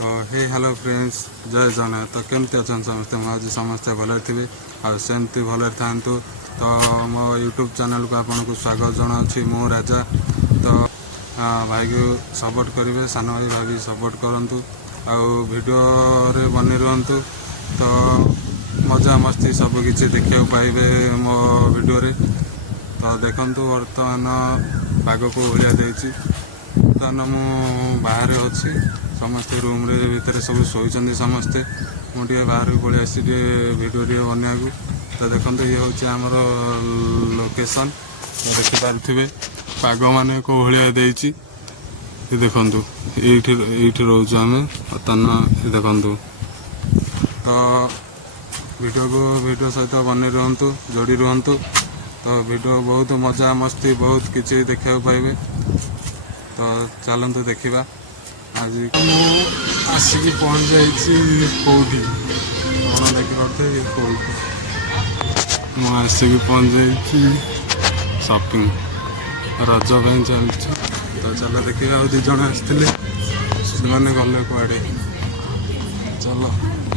तो हे hello friends जय जगन्नाथ। तो केमती अच्छा समस्ते आज समस्ते भले थे आमती भले था। तो मो यूट्यूब चैनल को आपन को स्वागत जनावि मु राजा। तो भाई को सपोर्ट करेंगे सान भाई भाभी सपोर्ट करूँ आडियो बनी रुहतु। तो मजा मस्ती सबकि देखा पाइबे मो वीडियो रे। तो देखु बर्तमान पाग को भाया देती बर्तमान मु बाहर अच्छी समस्ते रूम रे भितर सब शोचंदी समस्ते मुझे बाहर को पलि आसी वीडियो टे बना। तो देखो ये हूँ आमर लोकेशन देखिपे पाग मान को भाया देती देखु ये रोच आम बर्तमान देखु। तो वीडियो सहित बनी रुहतु जोड़ी रुहतु। तो वीडियो बहुत मजा मस्ती बहुत किसी देखा पाइबे। तो चलतु देखा आज आसिक पहुँच जाइए कौटी कौन देखिए कौटी मुझे पहुँच जाइए शॉपिंग रज चलती। तो चल देखिए आ दीज आसते से गले कुआड़े चल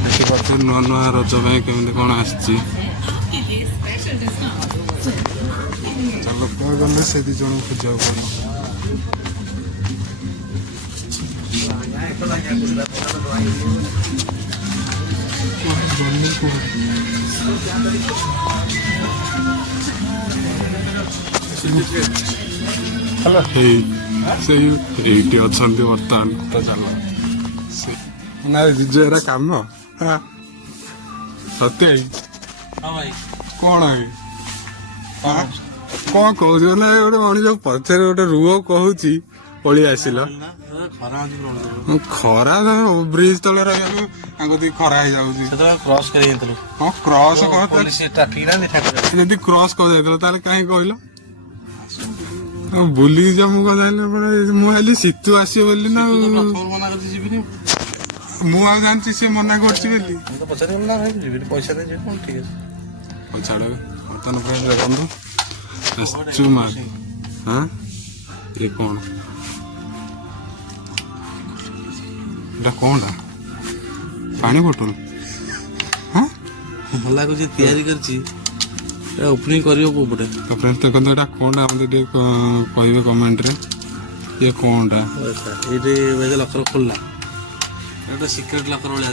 देखिए नुआ नुआ रज केमी कौन आसी चल गले से दीज खोजा पड़ा। ये अच्छा बर्तमान तो चल ना जीजा कम सत्य कौन कौन कह गोटे मनीष पचार गोटे रुह कहूँ पलि आसिल खरा ब्रिज तले रही खरा क्रॉस हाँ क्रॉस जदि क्रॉस कर कहीं कहल बुली मुझे सीतु आस ना मुझे जानची सी मना कर हाँ ये कौन कौन पानी बोतल हाँ भल लगुच ओपनिंग कर तो फ्रेंड्स देखो यहाँ कौन आमको कहे कमेंट रे ये कौन ये लकर खोलना ये सिक्रेट लकर भाई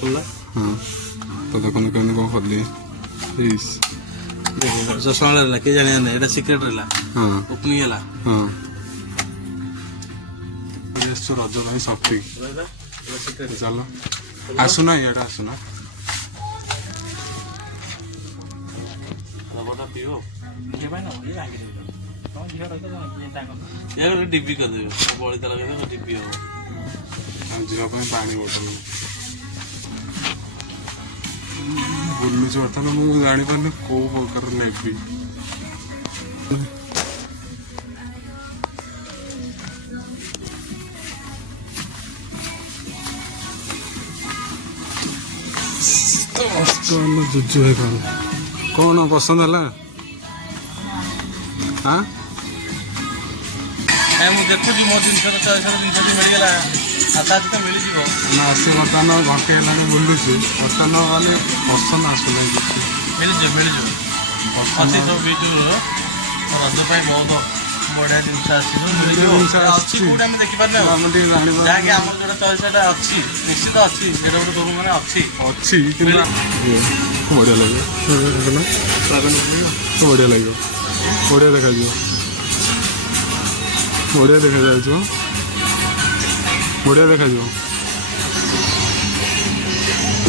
खोलना। हाँ तो देखो कमी कौन खोल चश्मा रहा किए जाना ये सिक्रेट रहा। हाँ ओपनिंग है। हाँ रज भाई सफी चल आसुना ये आसुना डिब्बी कर बड़ीता लगे डिब्बी हम झील पानी बोतल बुलूँ बर्तमान मुझे जापारे कौ प्रकार नेबी जुजु भाई कौन पसंद है हाँ देखुची मो जिन मिलगला आशा तो मिल आसी बर्तमान घंटे है बुलूची बर्तमान गले पसंद आसूना मिल अच्छी सब बीजू रज बहुत बढ़िया जिन देखिपारे जहाँकि आम जो चॉइस अच्छी निश्चित अच्छी जो सब मैंने अच्छी बढ़िया लगे बढ़िया लगे बढ़िया देखा बढ़िया देखा जाए बढ़िया देखा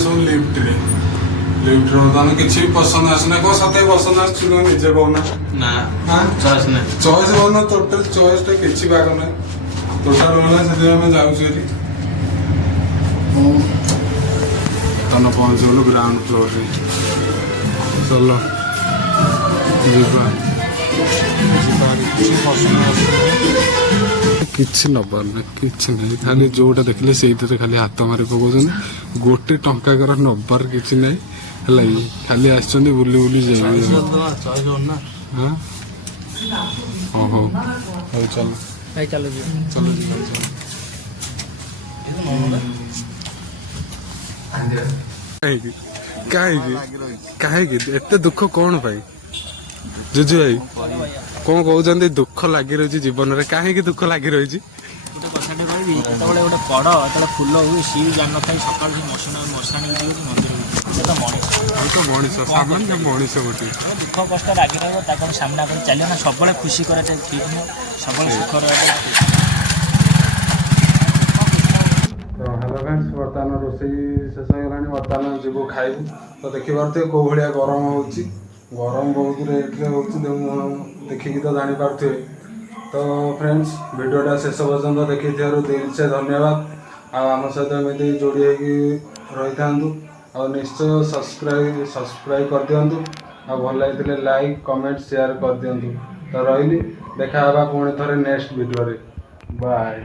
सब लिफ्ट बर्तमान किसी भी पसंद आसना कौन सत पसंद आजे कहना ना चॉइस कहना टोटाल चॉइस टा किसी भाग ना टोटाल गला से आम जाऊँ तन पहुँचलु ग्राउंड फ्लोर रे चल किसी नबार ना कि ना खाली जोटा देखले से खाली हाथ मारी पकाउछन गोटे टंका कर नबार किसी ना खाली आसुली बुली बुली जाए। हाँ ଓହୋ ହଉ ଚାଲ ଭାଇ ଚାଲ ଯିବା। ଚାଲ ଯିବା ଚାଲ। କାହିଁକି କାହିଁକି କାହିଁକି ଏତେ ଦୁଃଖ କ'ଣ ପାଇଁ? ଜୁଜୁ ଭାଇ କ'ଣ କହୁଛନ୍ତି? ଦୁଃଖ ଲାଗି ରହିଛି ଜୀବନରେ, କାହିଁକି ଦୁଃଖ ଲାଗି ରହିଛି? ଗୋଟେ କଥାଟେ କହିବି, ଯେତେବେଳେ ଗୋଟେ କଡ଼ ଯେତେବେଳେ ଫୁଲ ହୁଏ ସିଏ ବି ଜାଣିନଥାଏ ସକାଳୁ ସେ ମଶାଣିକି ଯିବ ମନ୍ଦିରକୁ। ସେ ତ ମଣିଷ, ମୁଁ ତ ମଣିଷ, ସାମାନ୍ୟ ମଣିଷ ଗୋଟେ। ଦୁଃଖ କଷ୍ଟ ଲାଗି ରହିବ, ତାକୁ ଆମେ ସାମ୍ନା କରି ଚାଲିବ ନା। ସବୁବେଳେ ଖୁସି କରାଟା ଠିକ୍ ନୁହଁ, ସବୁବେଳେ ସୁଖ ରହିବାଟା ଠିକ୍। ତ ହ୍ୟାଲୋ ଫ୍ରେଣ୍ଡସ୍, ବର୍ତ୍ତମାନ ରୋଷେଇ ଶେଷ ହେଇଗଲାଣି, ବର୍ତ୍ତମାନ ଯିବୁ ଖାଇବୁ। ତ ଦେଖିପାରୁଥିବେ କେଉଁ ଭଳିଆ ଗରମ ହେଉଛି, ଗରମ ବହୁତ ରେଟ୍ରେ ହେଉଛି, ଦେଖିକି ତ ଜାଣିପାରୁଥିବେ। ତ ଫ୍ରେଣ୍ଡସ୍, ଭିଡ଼ିଓଟା ଶେଷ ପର୍ଯ୍ୟନ୍ତ ଦେଖିଥିବାରୁ ଦିଲ୍ସେ ଧନ୍ୟବାଦ। ଆଉ ଆମ ସହିତ ଏମିତି ଯୋଡ଼ି ହେଇକି ରହିଥାନ୍ତୁ, ଆଉ ନିଶ୍ଚୟ ସବସ୍କ୍ରାଇବ୍ କରିଦିଅନ୍ତୁ। ଆଉ ଭଲ ଲାଗିଥିଲେ ଲାଇକ୍ କମେଣ୍ଟ ସେୟାର କରିଦିଅନ୍ତୁ। ତ ରହିଲି, ଦେଖା ହେବା ପୁଣି ଥରେ ନେକ୍ସଟ ଭିଡ଼ିଓରେ। ବାଏ।